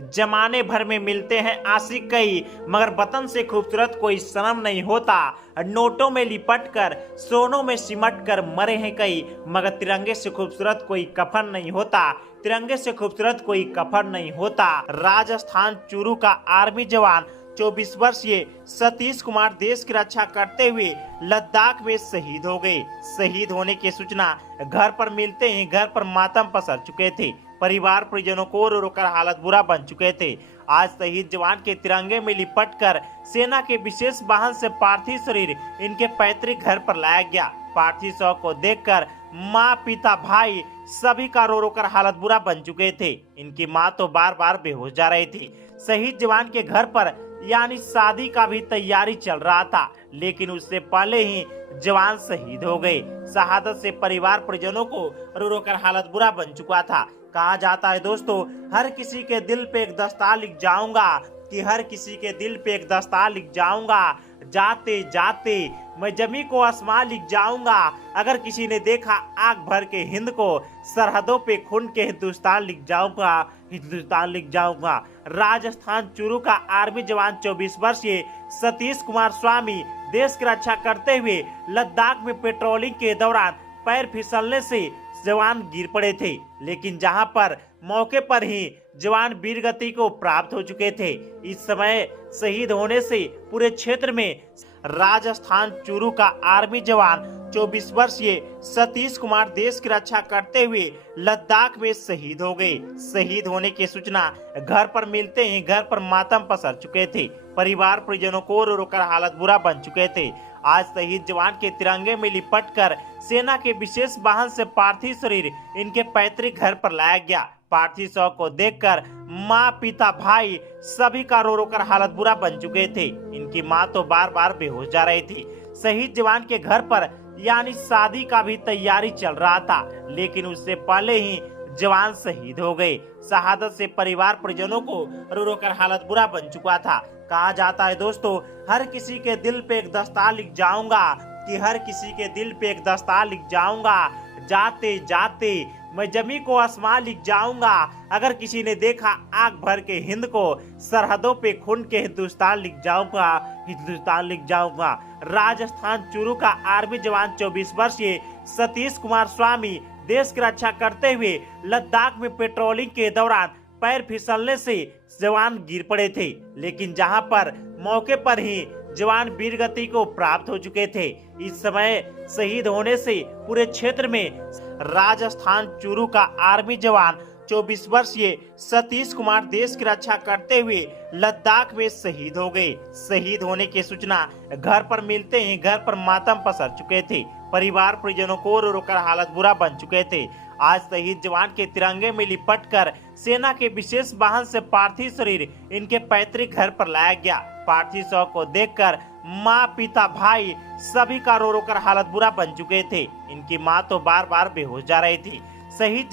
जमाने भर में मिलते हैं आशिक कई, मगर वतन से खूबसूरत कोई सनम नहीं होता। नोटों में लिपट कर, सोनों में सिमट कर मरे हैं कई, मगर तिरंगे से खूबसूरत कोई कफन नहीं होता। तिरंगे से खूबसूरत कोई कफन नहीं होता। राजस्थान चूरू का आर्मी जवान 24 वर्षीय सतीश कुमार देश की रक्षा करते हुए लद्दाख में शहीद हो गए। शहीद होने की सूचना घर पर मिलते ही घर पर मातम पसर चुके थे। परिवार परिजनों को रो रो कर हालत बुरा बन चुके थे। आज शहीद जवान के तिरंगे में लिपट कर सेना के विशेष वाहन से पार्थिव शरीर इनके पैतृक घर पर लाया गया। पार्थिव शव को देखकर माँ, पिता, भाई सभी का रो रो कर हालत बुरा बन चुके थे। इनकी माँ तो बार बार बेहोश जा रही थी। शहीद जवान के घर पर यानी शादी का भी तैयारी चल रहा था, लेकिन उससे पहले ही जवान शहीद हो गए। शहादत से परिवार परिजनों को रो रो कर हालत बुरा बन चुका था। कहा जाता है दोस्तों, हर किसी के दिल पे एक दस्तार लिख जाऊंगा, कि हर किसी के दिल पे एक दस्तार लिख जाऊंगा। जाते जाते मैं जमी को आसमां लिख जाऊंगा। अगर किसी ने देखा आग भर के हिंद को, सरहदों पे खून के हिंदुस्तान लिख जाऊंगा, हिंदुस्तान लिख जाऊंगा। राजस्थान चूरू का आर्मी जवान 24 वर्षीय सतीश कुमार स्वामी देश की रक्षा करते हुए लद्दाख में पेट्रोलिंग के दौरान पैर फिसलने से जवान गिर पड़े थे, लेकिन जहां पर मौके पर ही जवान वीर गति को प्राप्त हो चुके थे। इस समय शहीद होने से पूरे क्षेत्र में राजस्थान चूरू का आर्मी जवान 24 वर्षीय सतीश कुमार देश की रक्षा करते हुए लद्दाख में शहीद हो गए। शहीद होने की सूचना घर पर मिलते ही घर पर मातम पसर चुके थे। परिवार परिजनों को रो रो कर हालत बुरा बन चुके थे। आज शहीद जवान के तिरंगे में लिपट कर सेना के विशेष वाहन से पार्थिव शरीर इनके पैतृक घर पर लाया गया। पार्थिव शव को देखकर माँ, पिता, भाई सभी का रो रो कर हालत बुरा बन चुके थे। इनकी माँ तो बार बार बेहोश जा रही थी। शहीद जवान के घर पर यानी शादी का भी तैयारी चल रहा था, लेकिन उससे पहले ही जवान शहीद हो गए। शहादत से परिवार परिजनों को रो रो कर हालत बुरा बन चुका था। कहा जाता है दोस्तों, हर किसी के दिल पे एक दस्तार लिख जाऊंगा, कि हर किसी के दिल पे एक दस्तार लिख जाऊंगा। जाते जाते मैं जमी को आसमां लिख जाऊंगा। अगर किसी ने देखा आग भर के हिंद को, सरहदों पे खून के हिंदुस्तान लिख जाऊंगा, हिंदुस्तान लिख जाऊंगा। राजस्थान चूरू का आर्मी जवान 24 वर्षीय सतीश कुमार स्वामी देश की रक्षा करते हुए लद्दाख में पेट्रोलिंग के दौरान पैर फिसलने से जवान गिर पड़े थे, लेकिन जहां पर मौके पर ही जवान वीर गति को प्राप्त हो चुके थे। इस समय शहीद होने से पूरे क्षेत्र में राजस्थान चूरू का आर्मी जवान 24 वर्षीय सतीश कुमार देश की रक्षा करते हुए लद्दाख में शहीद हो गए। शहीद होने की सूचना घर पर मिलते ही घर पर मातम पसर चुके थे। परिवार परिजनों को रो रो कर हालत बुरा बन चुके थे। आज शहीद जवान के तिरंगे में लिपट कर सेना के विशेष वाहन से पार्थिव शरीर इनके पैतृक घर पर लाया गया। पार्थिव शव को देखकर माँ, पिता, भाई सभी का रो रो कर हालत बुरा बन चुके थे। इनकी माँ तो बार बार बेहोश जा रही थी। शहीद